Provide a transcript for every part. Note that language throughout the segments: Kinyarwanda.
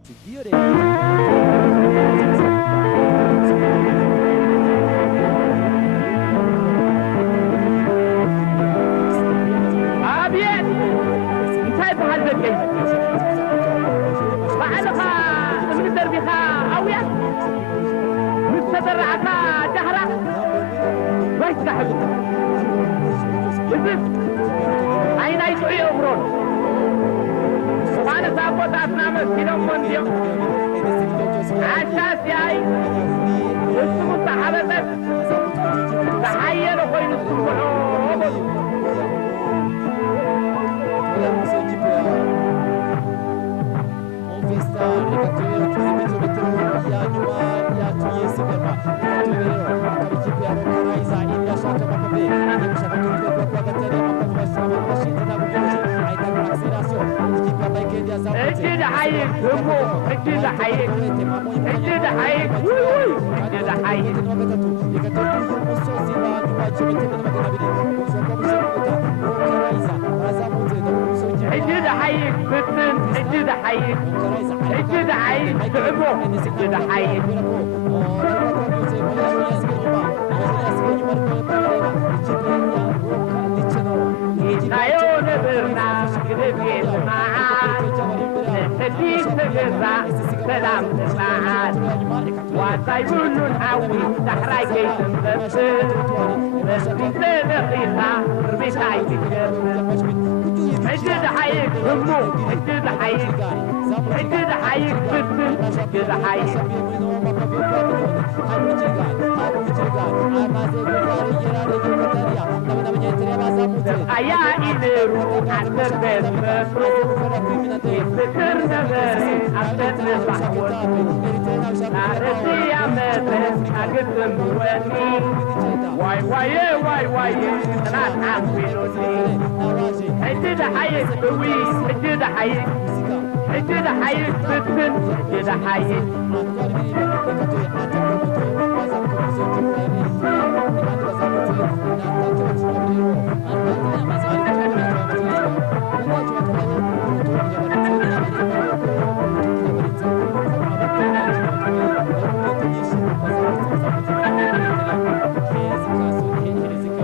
yazamutse ngiyo rero أين يسوي أمرون؟ وأنا سأقول أثناء مسكينهم منديو عشاء سياي اسمه صحابة تحيّر وين اسمه اجد حيك همو اجد حيك اجد حيك اجد حيك اجد حيك بطن اجد حيك اجد حيك تعبو اجد حيك عيون برنا كذبت معاد حديث تجرع سلام معاد وطيبون نحوي تحراي كيس مبسل نسبيت نخيطة ربيت عيدي اجد حيك همو اجد حيك اجد حيك بطل اجد حيك Ayah ini rumah terbesar, seker negeri akan terbangun. Ada siapa agak tembuani, why, terat ampironi. Itu dah hayat dewi, itu dah hayat, itu dah hayat betul, itu dah hayat.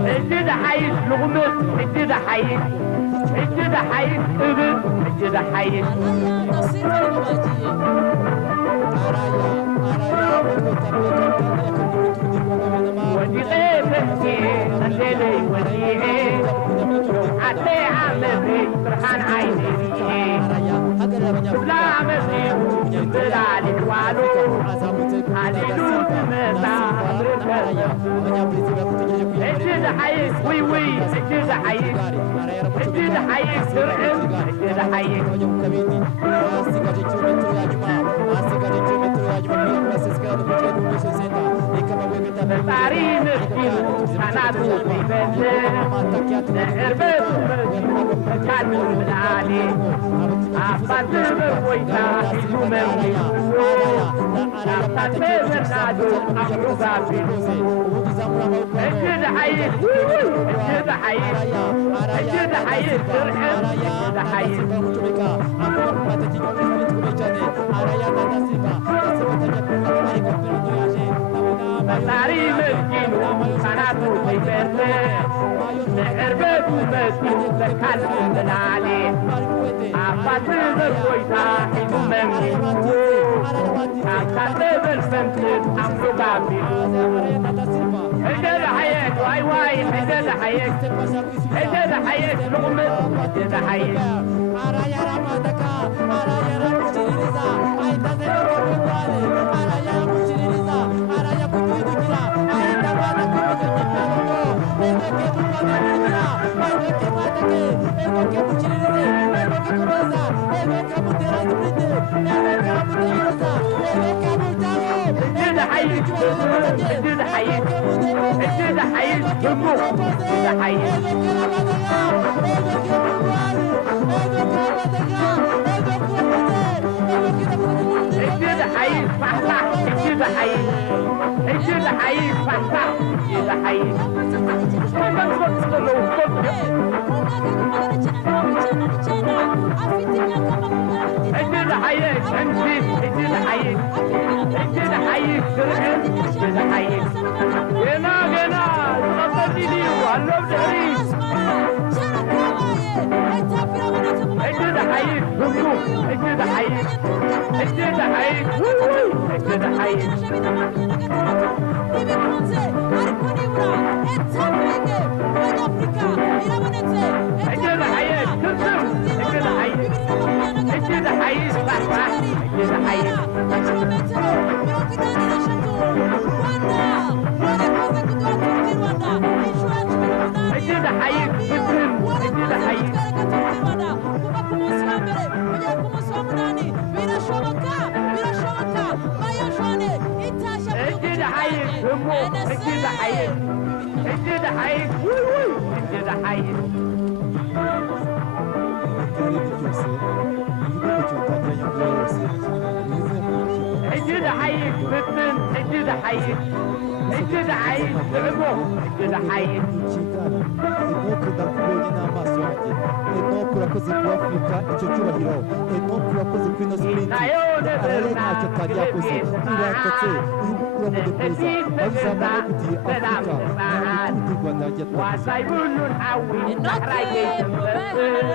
اجد حيث لغمت اجد حيث اجد حيث ابن اجد حيث ودي غيبتي خليلي وديعي حتى عمري فرحان عيني لا عمري بلالي الوالو هذه نوت متا اجد حيث وي اجد حيث اجد حيث سرعم اجد حيث تاريخ الدين أنا توفي بلد نهربت مكان من علي أفضل بويتا حلو مني أفضل بنادو أمرضا بنوزي اجد حيث اجد حيث اجد حيث ترحم اجد حيث تاريخ الدين أنا توفي بلد نهربت مكان من علي أفضل بويتا حلو مني أفضل بالفنتد أمرضا بنوزي اجد حيك واي اجد حيك اجد حيك لغمت اجد حيك Araya ramadaka araya ramuchiriza aita zero kubale araya ramuchiriza araya kutuidikira aita bana kutuidikira ego ke bana kutuidikira ego ke matake ego ke muchirize ego ke kubaza ego ke mutera sprite ego ke mutera ego ke mutaro اجد حيك اجد حيك اجد حيك همو اجد حيك اجد حيك فحفح اجد حيك اجد حيك فحفح اجد حيك اجد حيك انت حيك اجد حيك ترقم اجد حيك جنا جنا تغطي لي وهلو بدهري اجد حيك بمو اجد حيك اجد حيك اجد حيك اجد حيك ترقم اجد حيك اجد حيك صح اجد حيك اجد حيك ترقم اجد حيك اجد حيك بمو اجد حيك اجد حيك اجد حيك اجد حيك بتن اجد حيك اجد حيك بمو اجد حيك enoke ndakubonye n'amaso yanjye enoke urakoze ku afurika icyo cyubahiro enoke urakoze kuri ino sirinti arare ntacyo atari yakoze iratatse iramudepoza bazamara kuti afurika n'ubundi rwanda yajya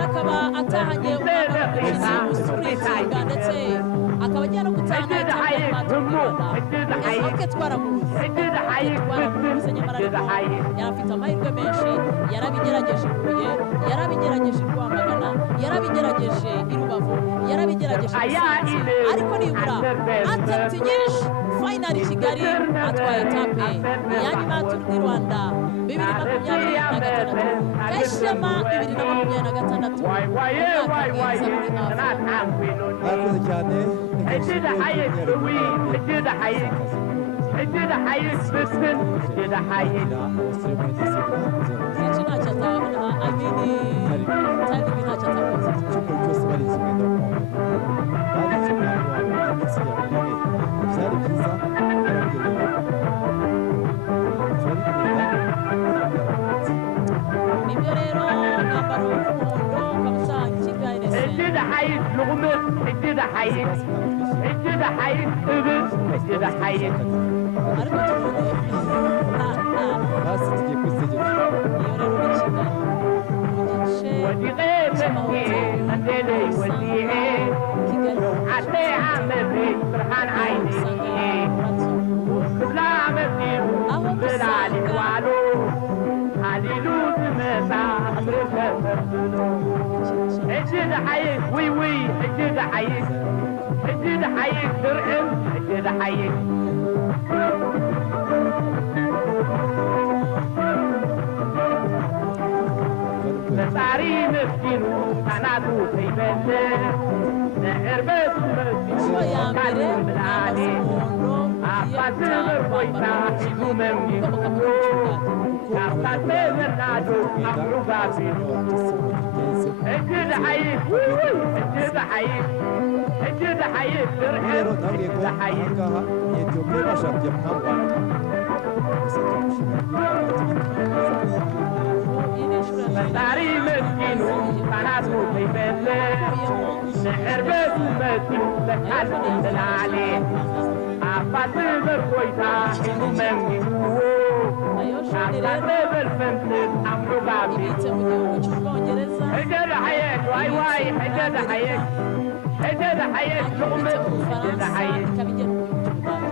akaba atahanye umwaka ndetse akaba agiye no gutanga enoke twaramubuze nyamara yari afite amahirwe menshi yarabigerageje i Huye yarabigerageje i Rwamagana yarabigerageje i Rubavu yarabigerageje i Musanze ariko nibura atatu nyinshi finali i Kigali atwaye etape ya nyuma ya Tour du Rwanda 2026 Gashema 2026 murakoze cyane اجد حيك بوي اجد حيك اجد حيك بسن اجد حيك sinzi ntacyo atabona amini kandi ntacyo atakoze icyumba cyose barize umwenda wo kwambara barize umwenda wabo iminsi ya buri gihe byari byiza barabwira nibyo rero umwambaro w'umuhondo ukabusa Kigali اجد حيك لغمر اجد حيك اجد حيك ابن اجد حيك ariko tuvuge hasi tugiye kwisegera iyo rero ni Kigali mu gice ودي غيبتي مدلي ودي Kigali عتي عمري فرحان عيني كبلا عمري بلالي والو عليلو تمسا عمري اجد حيك وي وي اجد حيك اجد حيك ترقم اجد حيك تساري مسكين وقناتو في بنته نهربت inshuro ya مسكين mbere كانوا من علي umuhondo أفاتم الكويتا يقومم يقولو أفاتم النادو أمروغا فينو اجد حيك اجد حيك اجد حيك ترقم rero nabwiye ko اجد حيك ahangaha ni etiyopiya bashakiye mu rwanda gusa turamushimira iyi ni inshuro ya mbere تساري مسكين وقناتو في بنته نهربت مسكين كانوا من علي أفاتم الكويتا يقومم يقولو ayo shuri rero أفاتم الفنسل أمروغا ibitse فينو mu gihugu cy'ubwongereza اجد حيك واي واي اجد حيك اجد حيك لغمت ibitse mu اجد Bufaransa حيك ikaba igera mu gihugu cy'Ubudage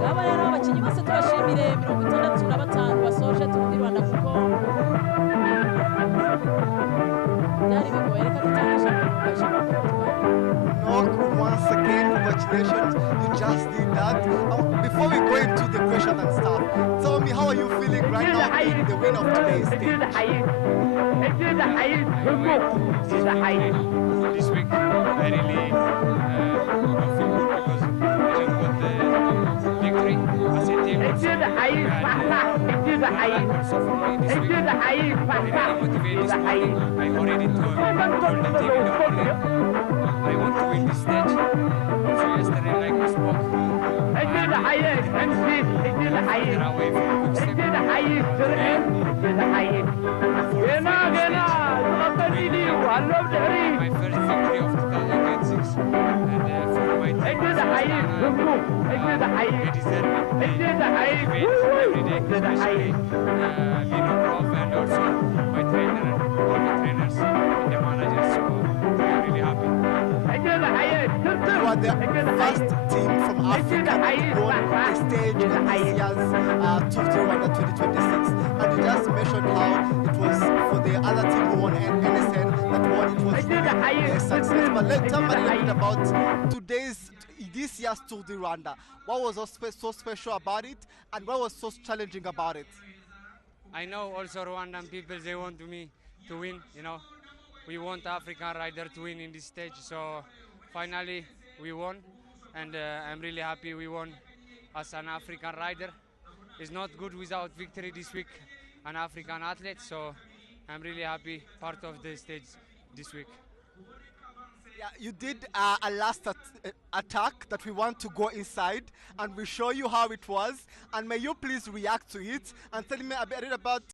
ngaba rero abakinnyi bose tubashimire 65 basoje Tour du Rwanda kuko byari bigoye reka dutangaje Enoch, once again, congratulations. You just did that. Before we go into the question and stuff, tell me how are you feeling right اجد now حيك being the winner of today's اجد stage? حيك اجد حيك همك اجد حيك This week I really don't feel good because we just got the victory as a team. اجد حيك صح اجد حيك So for me this week, اجد حيك I'm صح very motivated اجد this حيك morning. I already told the team in the morning I want to win this stage. So yesterday, like we spoke, اجد حيك امشي اجد حيك they're away from quick step. اجد حيك ترقم اجد حيك جنا جنا تغطي لي وهلو بدهري My first victory of 2026, and for اجد حي مبروك اجد حي They deserve it. اجد حي Every day, especially Lino Prof and also my trainer, all the trainers and the managers. So I'm really happy. اجد حي You are the first team from Africa that won the stage in this year's Tour du Rwanda 2026. And you just mentioned how it was for the other team who won NSN that won. It was really a success. But let's tell me a little bit about this year's Tour du Rwanda. What was so special about it, and what was so challenging about it? I know also Rwandan people, they want me to win, you know. We want African rider to win in this stage, so finally we won, and I'm really happy we won as an African rider. It's not good without victory this week, an African athlete, so I'm really happy part of the stage this week. Yeah, you did a last attack that we want to go inside and we show you how it was. And may you please react to it and tell me a bit about